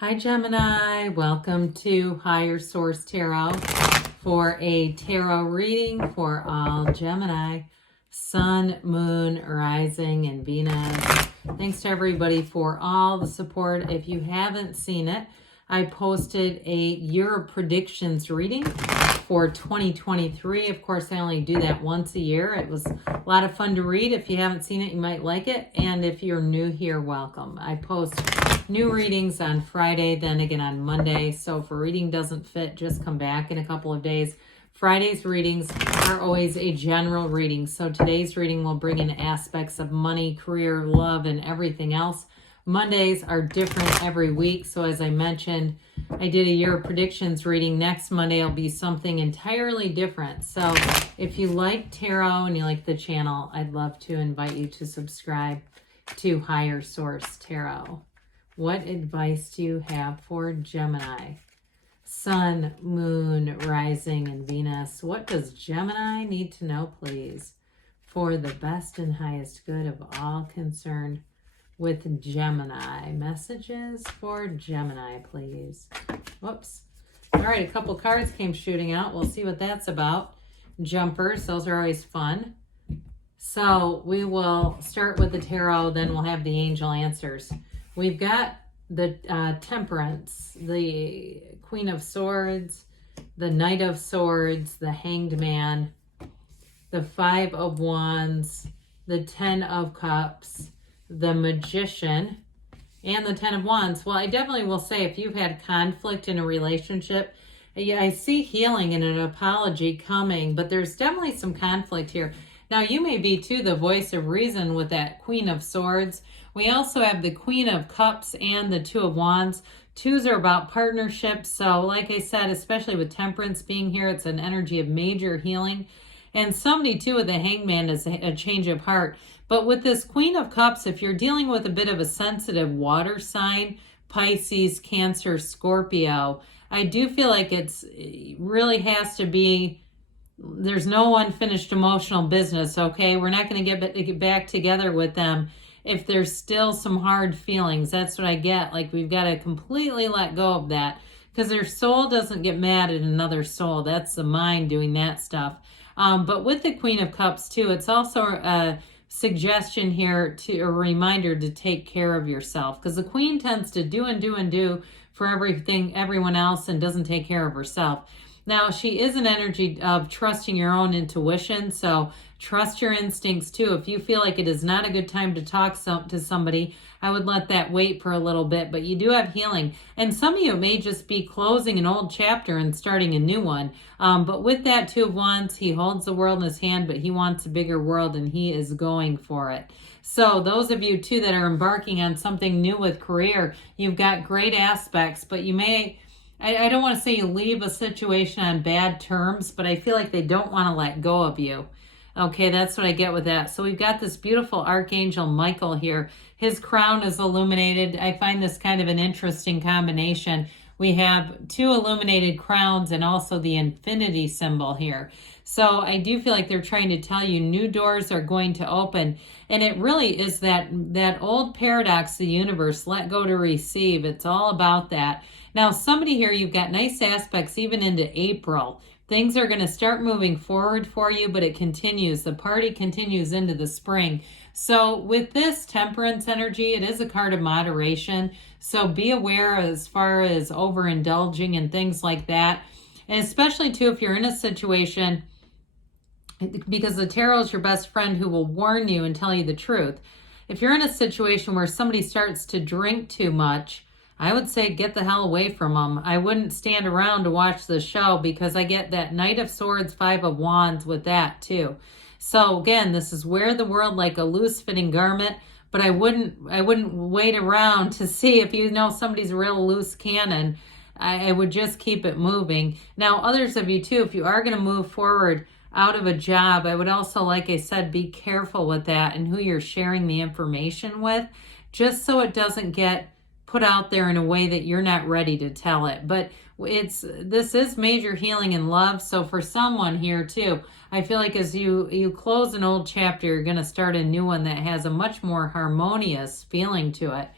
Hi Gemini, welcome to Higher Source Tarot for a tarot reading for all Gemini, Sun, Moon, Rising, and Venus. Thanks to everybody for all the support. If you haven't seen it, I posted a year of predictions reading for 2023. Of course, I only do that once a year. It was a lot of fun to read. If you haven't seen it, you might like it. And if you're new here, welcome. I post new readings on Friday, then again on Monday. So if a reading doesn't fit, just come back in a couple of days. Friday's readings are always a general reading. So today's reading will bring in aspects of money, career, love, and everything else. Mondays are different every week. So as I mentioned, I did a year of predictions reading. Next Monday will be something entirely different. So if you like tarot and you like the channel, I'd love to invite you to subscribe to Higher Source Tarot. What advice do you have for Gemini? Sun, Moon, Rising, and Venus. What does Gemini need to know, please, for the best and highest good of all concerned with Gemini? Messages for Gemini, please. Whoops. All right, a couple cards came shooting out. We'll see what that's about. Jumpers, those are always fun. So we will start with the tarot, then we'll have the angel answers. We've got the Temperance, the Queen of Swords, the Knight of Swords, the Hanged Man, the Five of Wands, the Ten of Cups, the Magician, and the Ten of Wands. Well, I definitely will say if you've had conflict in a relationship, I see healing and an apology coming, but there's definitely some conflict here. Now, you may be, too, the voice of reason with that Queen of Swords. We also have the Queen of Cups and the Two of Wands. Twos are about partnerships. So, like I said, especially with Temperance being here, it's an energy of major healing. And somebody, too, with the Hangman is a change of heart. But with this Queen of Cups, if you're dealing with a bit of a sensitive water sign, Pisces, Cancer, Scorpio, I do feel like it really has to be, there's no unfinished emotional business, okay? We're not going to get back together with them if there's still some hard feelings. That's what I get. Like, we've got to completely let go of that because their soul doesn't get mad at another soul. That's the mind doing that stuff. But with the Queen of Cups, too, it's also a suggestion here, to a reminder to take care of yourself, because the Queen tends to do and do and do for everyone else, and doesn't take care of herself. Now, she is an energy of trusting your own intuition, so trust your instincts too. If you feel like it is not a good time to talk to somebody, I would let that wait for a little bit, but you do have healing. And some of you may just be closing an old chapter and starting a new one. But with that Two of Wands, he holds the world in his hand, but he wants a bigger world and he is going for it. So those of you too that are embarking on something new with career, you've got great aspects, but you may, I don't want to say you leave a situation on bad terms, but I feel like they don't want to let go of you. Okay, that's what I get with that. So we've got this beautiful Archangel Michael here. His crown is illuminated. I find this kind of an interesting combination. We have two illuminated crowns and also the infinity symbol here. So I do feel like they're trying to tell you new doors are going to open. And it really is that old paradox of the universe, let go to receive. It's all about that. Now, somebody here, you've got nice aspects even into April. Things are going to start moving forward for you, but it continues. The party continues into the spring. So with this Temperance energy, it is a card of moderation. So be aware as far as overindulging and things like that. And especially too, if you're in a situation, because the tarot is your best friend who will warn you and tell you the truth. If you're in a situation where somebody starts to drink too much, I would say get the hell away from them. I wouldn't stand around to watch the show, because I get that Knight of Swords, Five of Wands with that too. So again, this is wear the world like a loose fitting garment, but I wouldn't wait around to see if you know somebody's a real loose cannon. I would just keep it moving. Now, others of you too, if you are going to move forward out of a job, I would also, like I said, be careful with that and who you're sharing the information with, just so it doesn't get put out there in a way that you're not ready to tell it. But this is major healing and love. So for someone here too, I feel like as you close an old chapter, you're going to start a new one that has a much more harmonious feeling to it.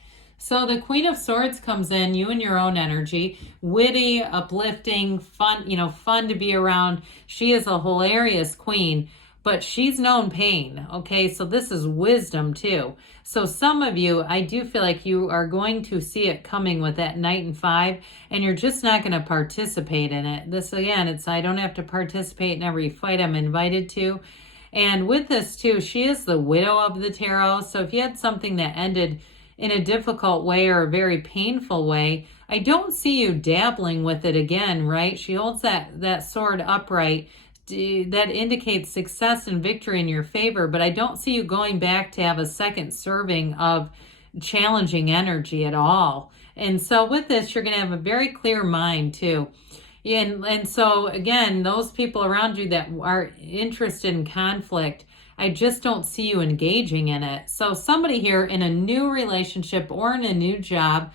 So the Queen of Swords comes in, you and your own energy, witty, uplifting, fun, fun to be around. She is a hilarious queen, but she's known pain. Okay, so this is wisdom too. So some of you, I do feel like you are going to see it coming with that Knight and 5, and you're just not going to participate in it. This again, it's I don't have to participate in every fight I'm invited to. And with this too, she is the widow of the tarot. So if you had something that ended in a difficult way or a very painful way, I don't see you dabbling with it again, right? She holds that sword upright. That indicates success and victory in your favor, but I don't see you going back to have a second serving of challenging energy at all. And so with this, you're going to have a very clear mind too. And so again, those people around you that are interested in conflict, I just don't see you engaging in it. So somebody here in a new relationship or in a new job,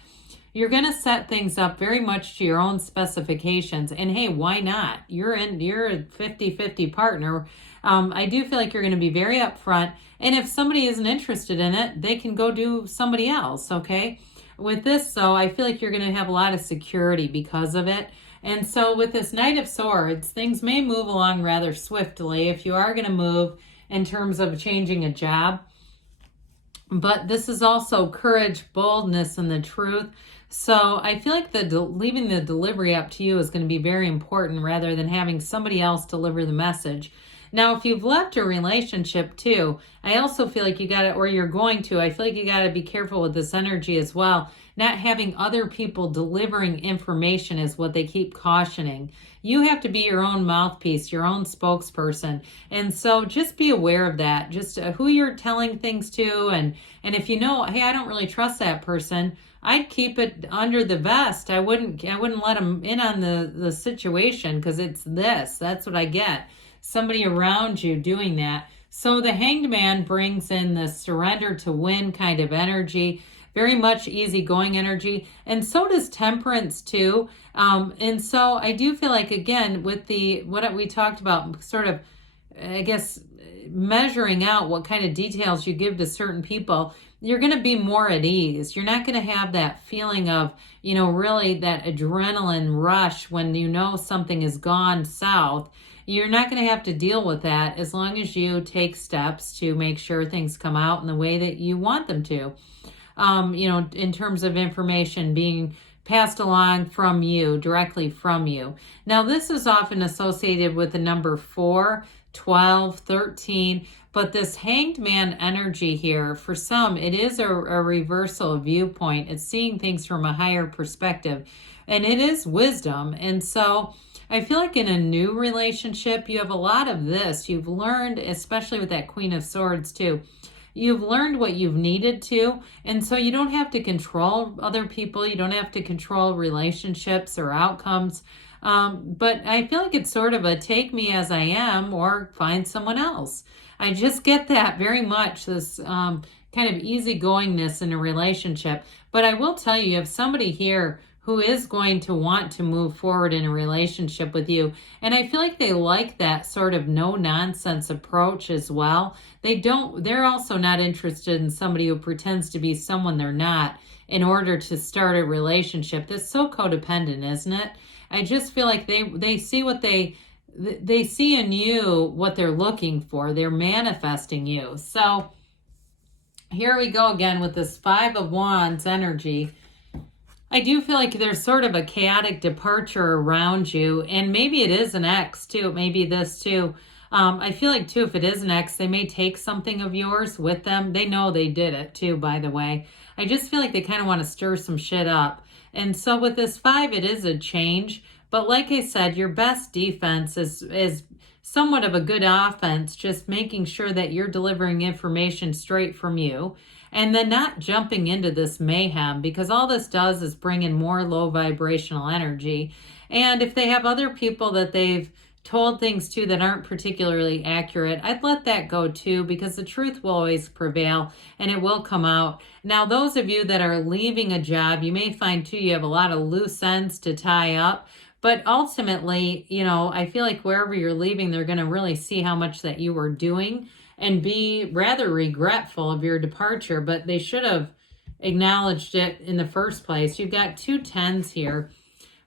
you're going to set things up very much to your own specifications. And hey, why not? You're a 50-50 partner. I do feel like you're going to be very upfront. And if somebody isn't interested in it, they can go do somebody else, okay? With this, though, I feel like you're going to have a lot of security because of it. And so with this Knight of Swords, things may move along rather swiftly if you are going to move in terms of changing a job. But this is also courage, boldness, and the truth. So I feel like leaving the delivery up to you is going to be very important rather than having somebody else deliver the message. Now, if you've left a relationship too, I also feel like you got to, or you're going to, I feel like you got to be careful with this energy as well. Not having other people delivering information is what they keep cautioning. You have to be your own mouthpiece, your own spokesperson. And so just be aware of that, just who you're telling things to. And if you know, hey, I don't really trust that person, I'd keep it under the vest. I wouldn't let them in on the situation because that's what I get. Somebody around you doing that. So the Hanged Man brings in the surrender to win kind of energy, very much easygoing energy. And so does Temperance too. And so I do feel like, again, with what we talked about, sort of, I guess, measuring out what kind of details you give to certain people, you're going to be more at ease. You're not going to have that feeling of, really that adrenaline rush when you know something has gone south. You're not going to have to deal with that as long as you take steps to make sure things come out in the way that you want them to. In terms of information being passed along from you, directly from you. Now, this is often associated with the number 4, 12, 13, but this Hanged Man energy here, for some, it is a reversal viewpoint. It's seeing things from a higher perspective, and it is wisdom. And so I feel like in a new relationship, you have a lot of this. You've learned, especially with that Queen of Swords too, you've learned what you've needed to, and so you don't have to control other people. You don't have to control relationships or outcomes. But I feel like it's sort of a take me as I am or find someone else. I just get that very much, this kind of easygoingness in a relationship. But I will tell you, you have somebody here who is going to want to move forward in a relationship with you. And I feel like they like that sort of no-nonsense approach as well. They're also not interested in somebody who pretends to be someone they're not in order to start a relationship. That's so codependent, isn't it? I just feel like they see what they see in you, what they're looking for. They're manifesting you. So here we go again with this 5 of Wands energy. I do feel like there's sort of a chaotic departure around you, and maybe it is an ex too. Maybe this too. I feel like too, if it is an ex, they may take something of yours with them. They know they did it too, by the way. I just feel like they kind of want to stir some shit up. And so with this 5, it is a change. But like I said, your best defense is somewhat of a good offense, just making sure that you're delivering information straight from you. And then not jumping into this mayhem, because all this does is bring in more low vibrational energy. And if they have other people that they've told things to that aren't particularly accurate, I'd let that go too, because the truth will always prevail and it will come out. Now, those of you that are leaving a job, you may find too, you have a lot of loose ends to tie up. But ultimately, I feel like wherever you're leaving, they're going to really see how much that you were doing and be rather regretful of your departure. But they should have acknowledged it in the first place. You've got 2 10s here.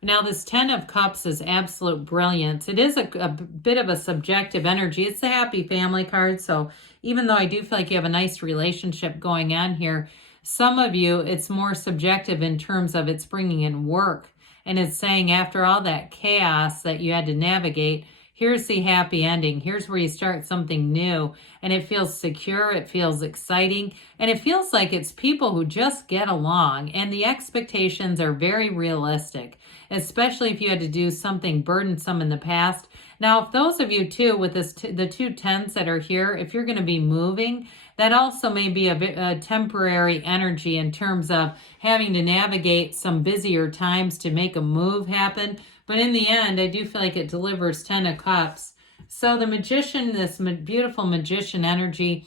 Now, this 10 of Cups is absolute brilliance. It is a bit of a subjective energy. It's the happy family card. So even though I do feel like you have a nice relationship going on here, some of you, it's more subjective in terms of it's bringing in work. And it's saying after all that chaos that you had to navigate, here's the happy ending. Here's where you start something new. And it feels secure. It feels exciting. And it feels like it's people who just get along. And the expectations are very realistic, especially if you had to do something burdensome in the past. Now, if those of you too, with this the 2 10s that are here, if you're going to be moving, that also may be a temporary energy in terms of having to navigate some busier times to make a move happen. But in the end, I do feel like it delivers 10 of Cups. So the Magician, this beautiful Magician energy,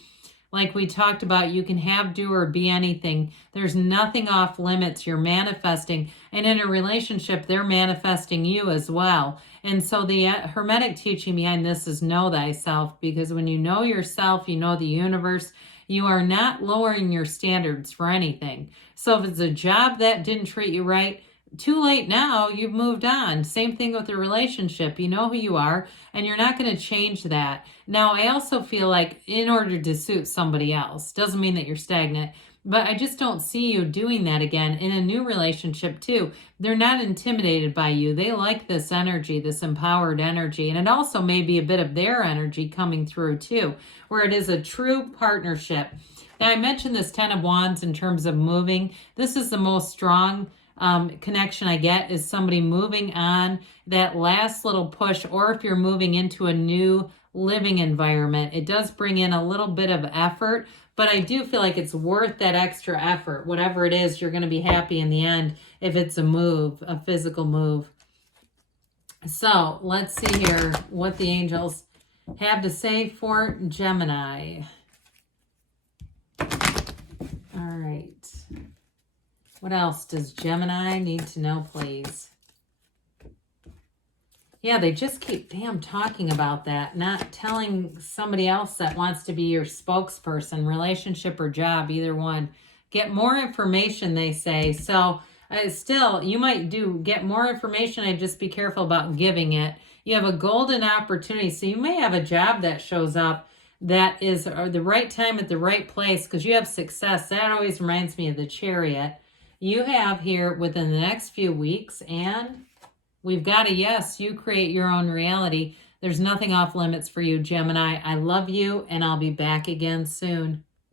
like we talked about, you can have, do, or be anything. There's nothing off limits. You're manifesting. And in a relationship, they're manifesting you as well. And so the Hermetic teaching behind this is know thyself, because when you know yourself, you know the universe, you are not lowering your standards for anything. So if it's a job that didn't treat you right, too late now, you've moved on. Same thing with a relationship. You know who you are, and you're not going to change that. Now, I also feel like in order to suit somebody else, doesn't mean that you're stagnant, but I just don't see you doing that again in a new relationship too. They're not intimidated by you. They like this energy, this empowered energy, and it also may be a bit of their energy coming through too, where it is a true partnership. Now, I mentioned this 10 of Wands in terms of moving. This is the most strong connection I get, is somebody moving on, that last little push, or if you're moving into a new living environment. It does bring in a little bit of effort, but I do feel like it's worth that extra effort. Whatever it is, you're going to be happy in the end if it's a move, a physical move. So let's see here what the angels have to say for Gemini. All right. What else does Gemini need to know, please? Yeah, they just keep talking about that, not telling somebody else that wants to be your spokesperson, relationship or job, either one. Get more information, they say. So still, you might get more information. I'd just be careful about giving it. You have a golden opportunity. So you may have a job that shows up that is the right time at the right place, because you have success. That always reminds me of the Chariot. You have here within the next few weeks, and we've got a yes. You create your own reality. There's nothing off limits for you, Gemini. I love you, and I'll be back again soon.